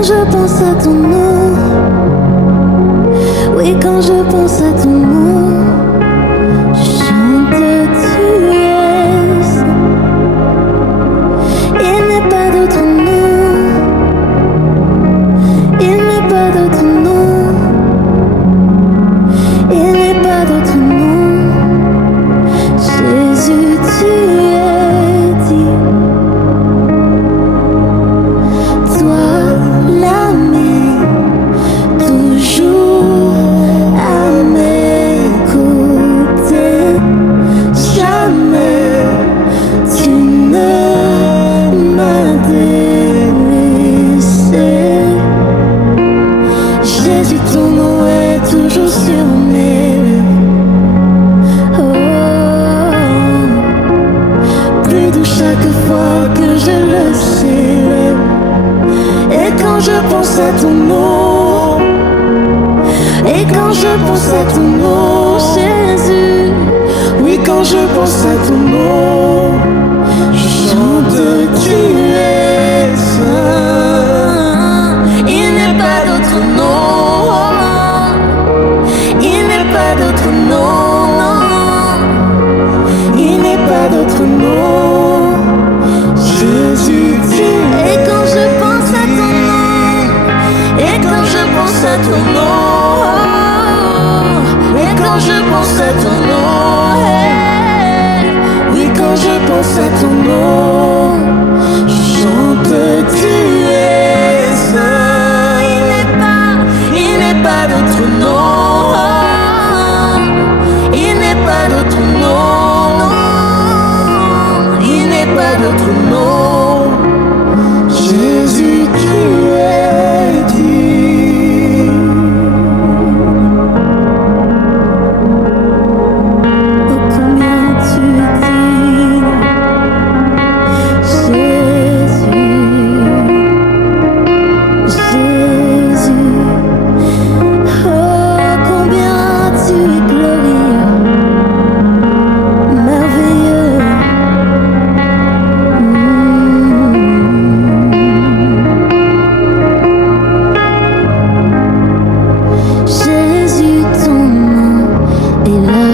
quand je pense à ton nom, oui, quand je pense à ton nom, je chante tu es saint. Il n'est pas d'autre nom, il n'est pas d'autre nom, il n'est pas d'autre nom. Jésus, tu es dit. Toi, l'ami, toujours à mes côtés. Jamais tu ne m'as délaissé. Jésus, ton nom est toujours sur mes lèvres. Plus doux chaque fois que je le célèbre. Et quand je pense à ton nom, et quand je pense à ton nom, Jésus, oui, quand je pense à ton nom, je chante tu es saint. Il n'est pas d'autre nom, il n'est pas d'autre nom, non. Il n'est pas d'autre nom. Jésus, tu es. Et quand je pense à ton nom, et quand je pense à ton nom, et quand je pense à ton nom, oui, quand je pense à ton nom, je chante tu es saint. Il n'est pas d'autre nom, il n'est pas d'autre nom, non. Il n'est pas d'autre nom. Jésus, tu es dit. Oh, combien tu es digne, Jésus, Jésus. Oh, combien tu es glorieux, merveilleux. Jésus, ton nom est la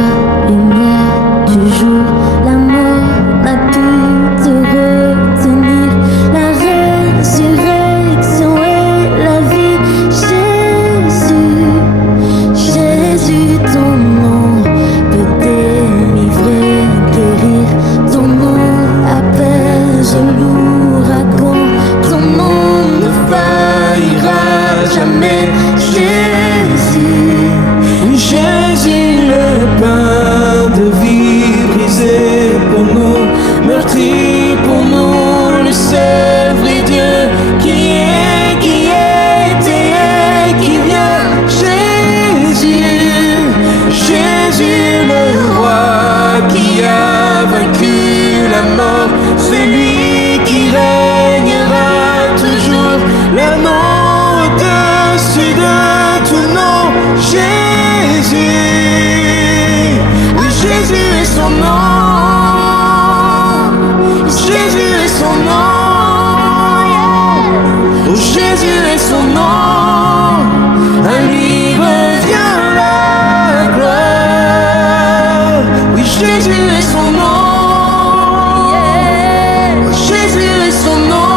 lumière du jour. La mort n'a pu te retenir. La résurrection et la vie. Jésus, Jésus, ton nom peut délivrer, guérir. Ton nom apaise l'ouragan. Ton nom ne faillira jamais. Jésus, Jésus, le pain de vie brisé pour nous, meurtri pour nous, le seul vrai Dieu qui était et qui vient. Jésus, Jésus, le roi qui a vaincu la mort, celui qui régnera toujours, l'amour au-dessus de tout nom. Jésus, oui, Jésus est son nom. Jésus est son nom. Oh, Jésus est son nom. À lui revient la gloire. Oui, Jésus est son nom. Oh, Jésus est son nom.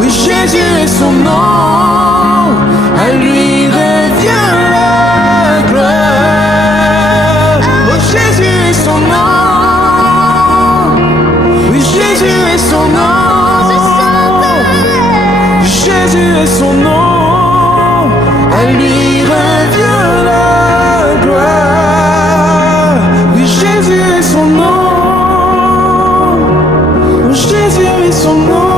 Oui, Jésus est son nom. À lui revient la gloire. Oh, Jésus est son nom. Oui, Jésus est son nom. Jésus est son nom. À lui revient la gloire. Oui, Jésus est son nom. Oh, Jésus est son nom.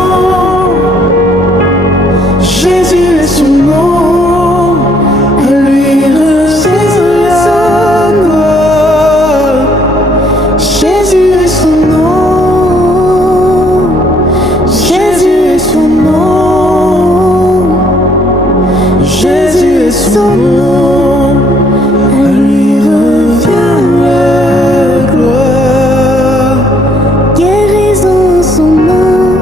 Jésus est son nom. À lui revient la gloire. Jésus est son nom. Jésus est son nom. Jésus est son nom. À lui revient la gloire. guérison en son nom.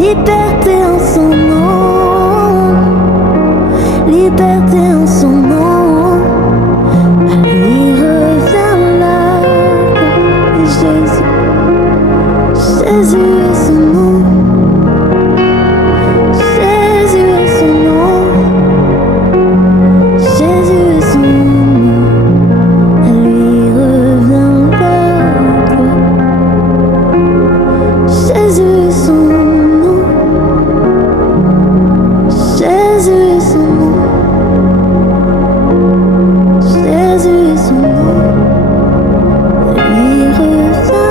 liberté en son nom, liberté en son nom. À lui revient la gloire. Et Jésus, Jésus est son nom, Jésus est son nom, Jésus est son nom. À lui revient la gloire. Jésus est son nom, Jésus est son nom, Jésus est son nom. À lui revient la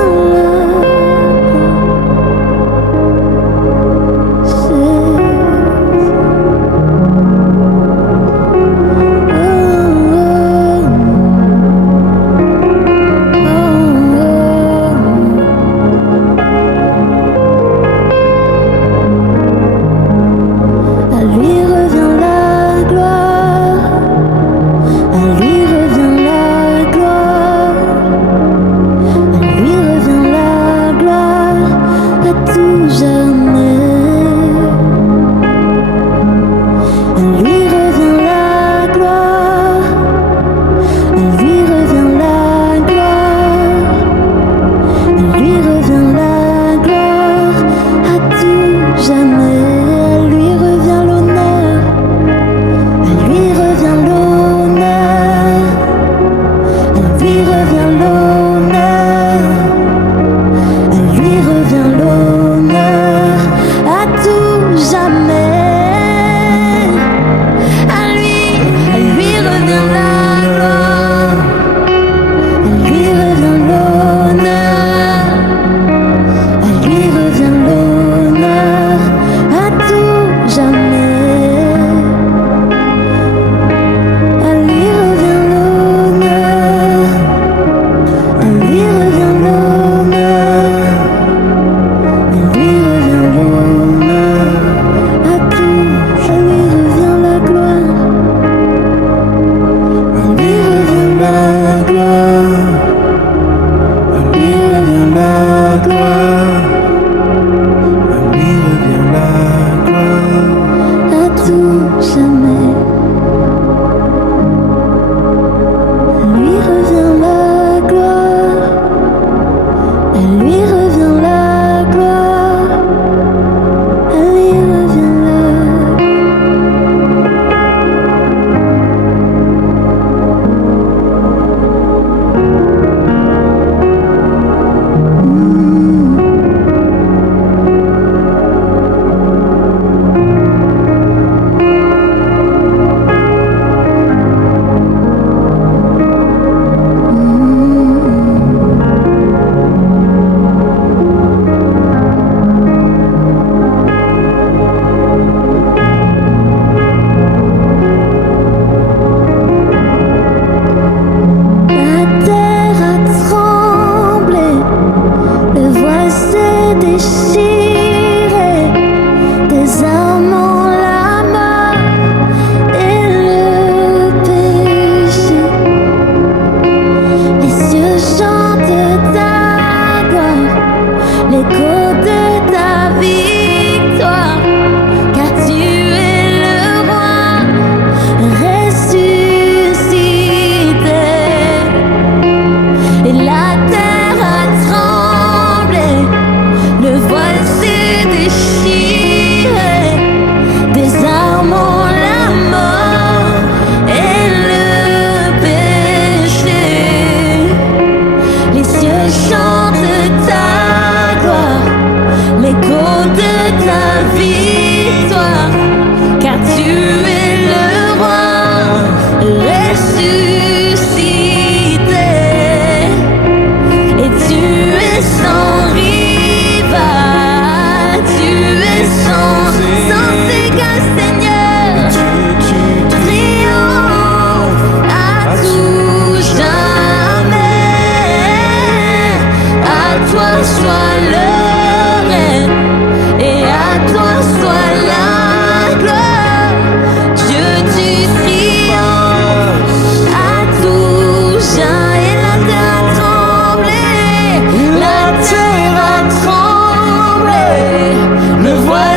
Le voilà.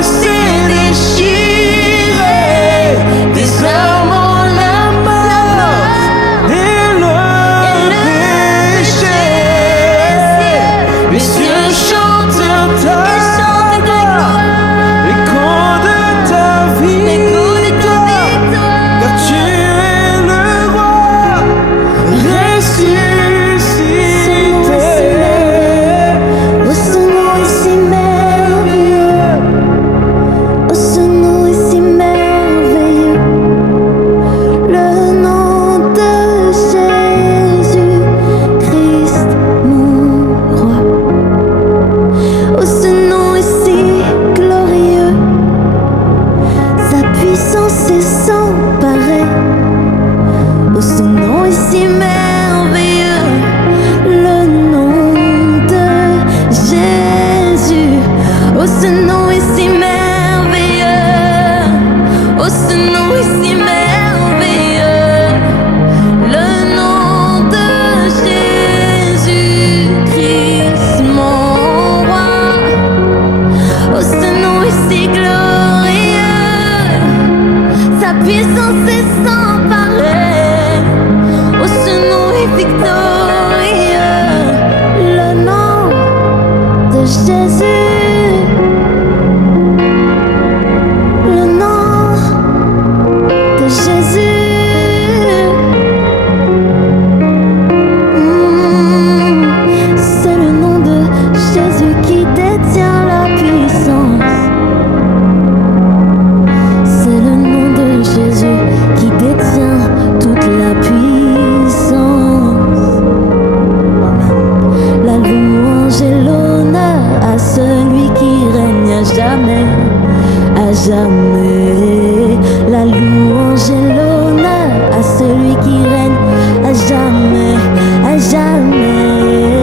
jamais. La louange et l'honneur à celui qui règne à jamais, à jamais.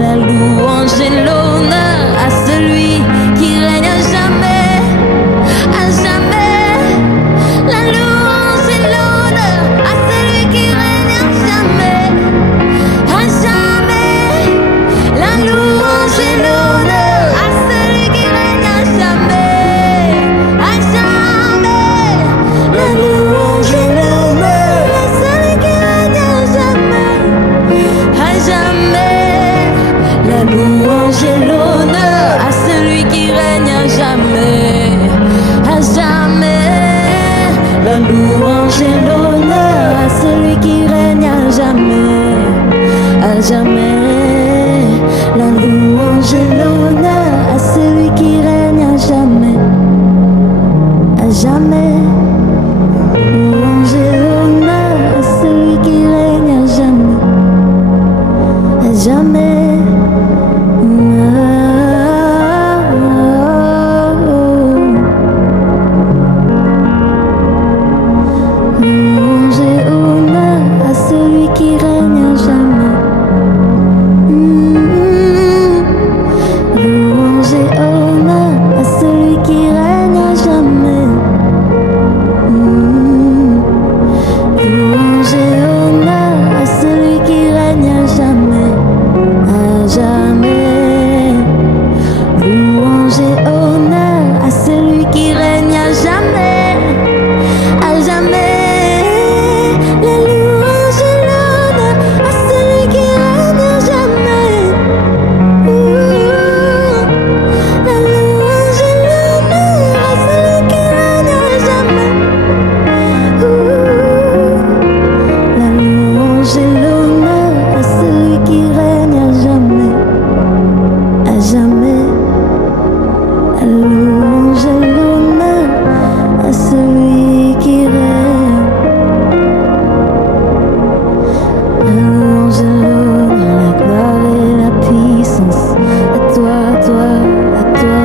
La louange et l'honneur à celui qui règne à jamais, à jamais. La louange et l'honneur à celui qui règne à jamais, à jamais. La louange et l'honneur à celui qui règne à jamais, à jamais. La louange et l'honneur à celui qui règne à jamais, à jamais. La louange et l'honneur à celui qui règne à jamais, à jamais. La louange et l'honneur à celui qui règne à jamais, à jamais. La louange et l'honneur à celui qui règne à jamais, à jamais. Louange et l'honneur à celui qui règne à jamais, à jamais. Louange et honneur à celui qui règne à jamais. Louange et honneur à celui qui règne à jamais. Louange et honneur à celui qui règne à jamais, à jamais. Louange et honneur à celui qui règne à jamais, à jamais. La louange et l'honneur à celui qui règne à jamais. La louange et l'honneur à celui qui règne à jamais. La louange et l'honneur à celui qui règne à jamais, à jamais. La louange et l'honneur à celui qui règne. La louange et l'honneur, la gloire et la puissance à toi, à toi, à toi.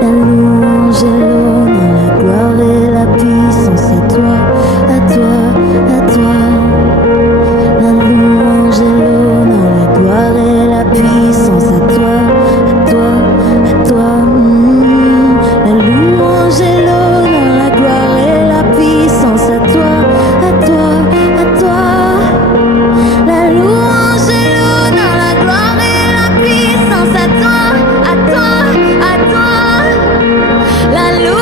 La louange et l'honneur, la gloire et la puissance à toi, à toi, à toi. La louange et l'honneur, la gloire et la puissance à toi, à toi, à toi. La louange et l'honneur, la gloire et la puissance à toi, à toi, à toi. La louange et l'honneur, la gloire et la puissance à toi, à toi, à toi. La louange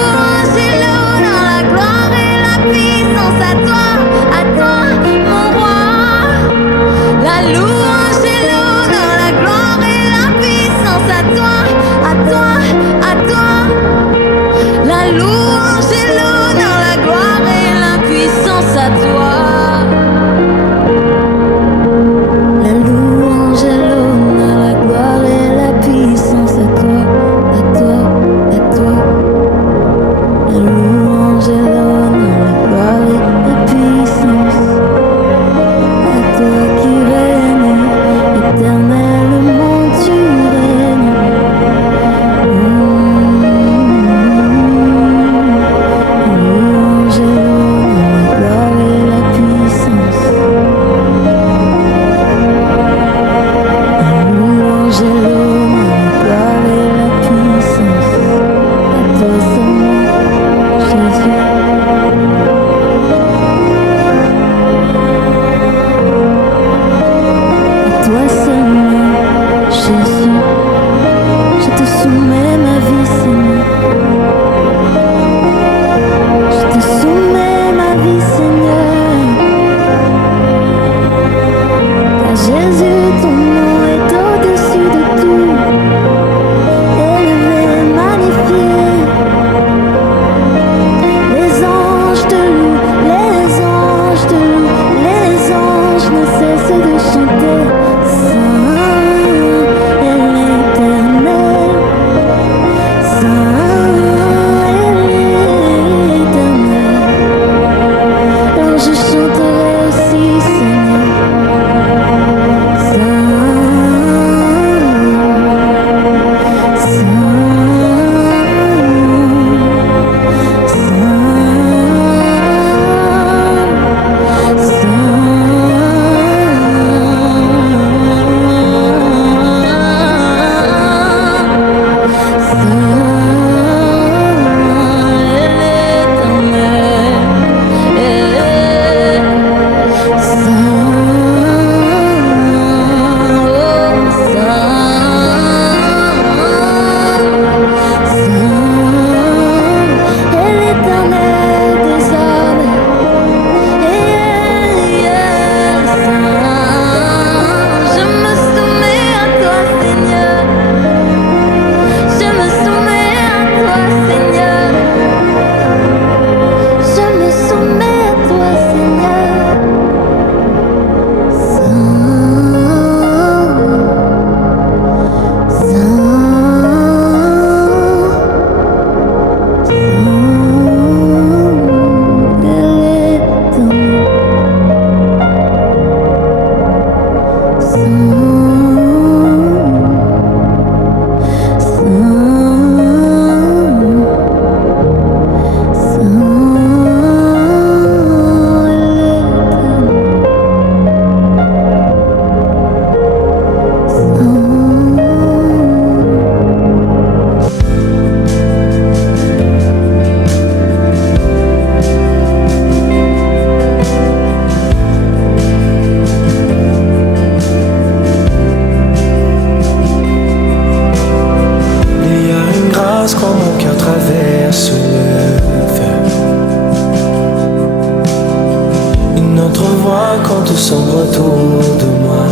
moi quand tout sombre autour de moi.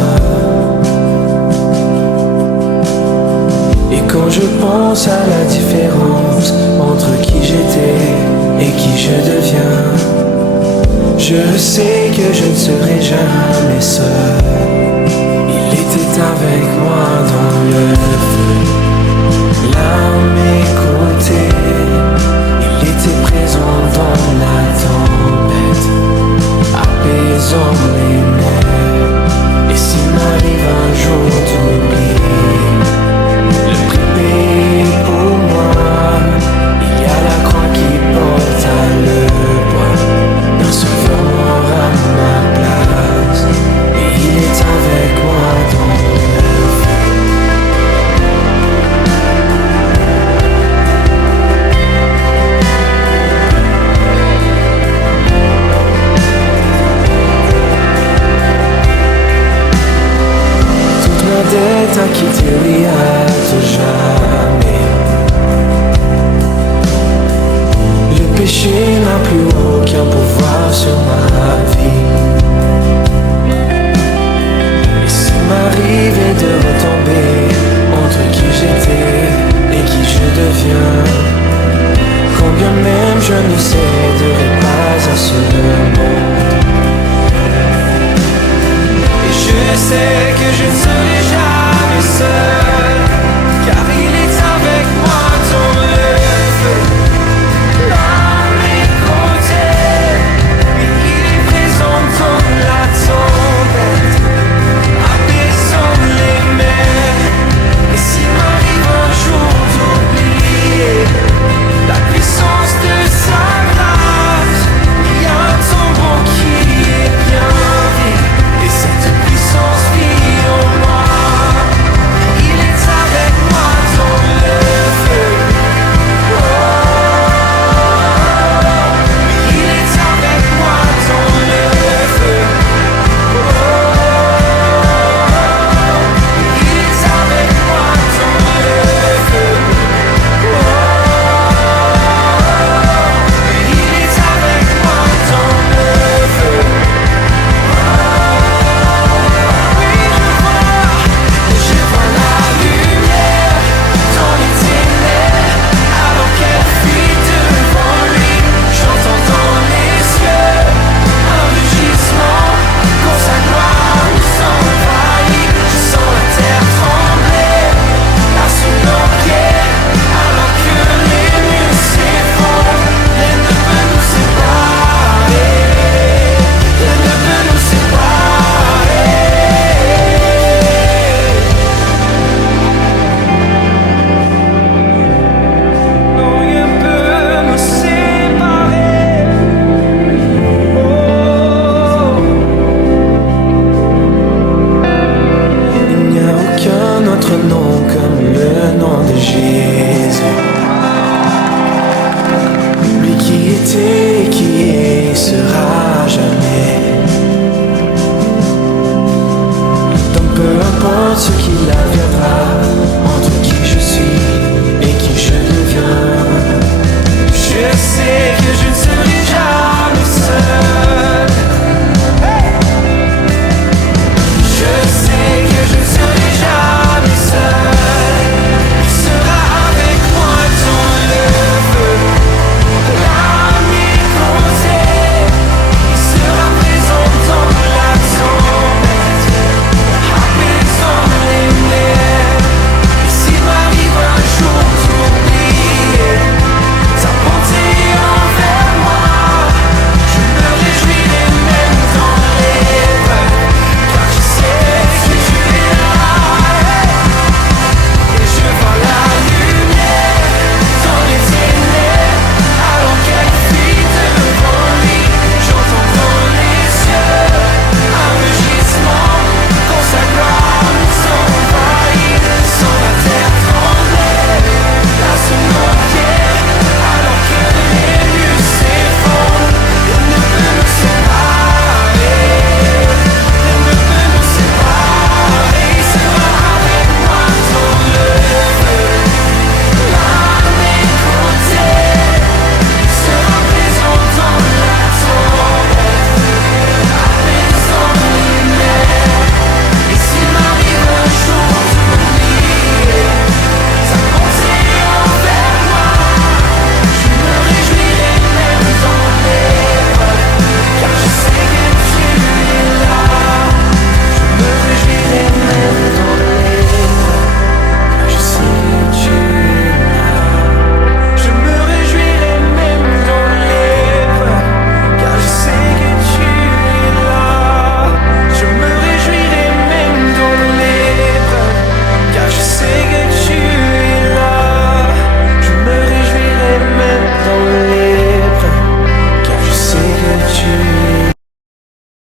Et quand je pense à la différence entre qui j'étais et qui je deviens, je sais que je ne serai jamais seul. Il était avec moi dans le feu, là à mes côtés. Il était présent dans la tempête, apaisant les nerfs. Et s'il m'arrive un jour d'oublier le prix payé pour moi, il y a la croix qui porte à le bois d'un sauveur mort à ma place. Et il est avec moi dans le feu. Toute ma dette à quitter, oui, à tout jamais. Le péché n'a plus aucun pouvoir sur ma vie. Et s'il m'arrivait de retomber entre qui j'étais et qui je deviens, quand bien même je ne sais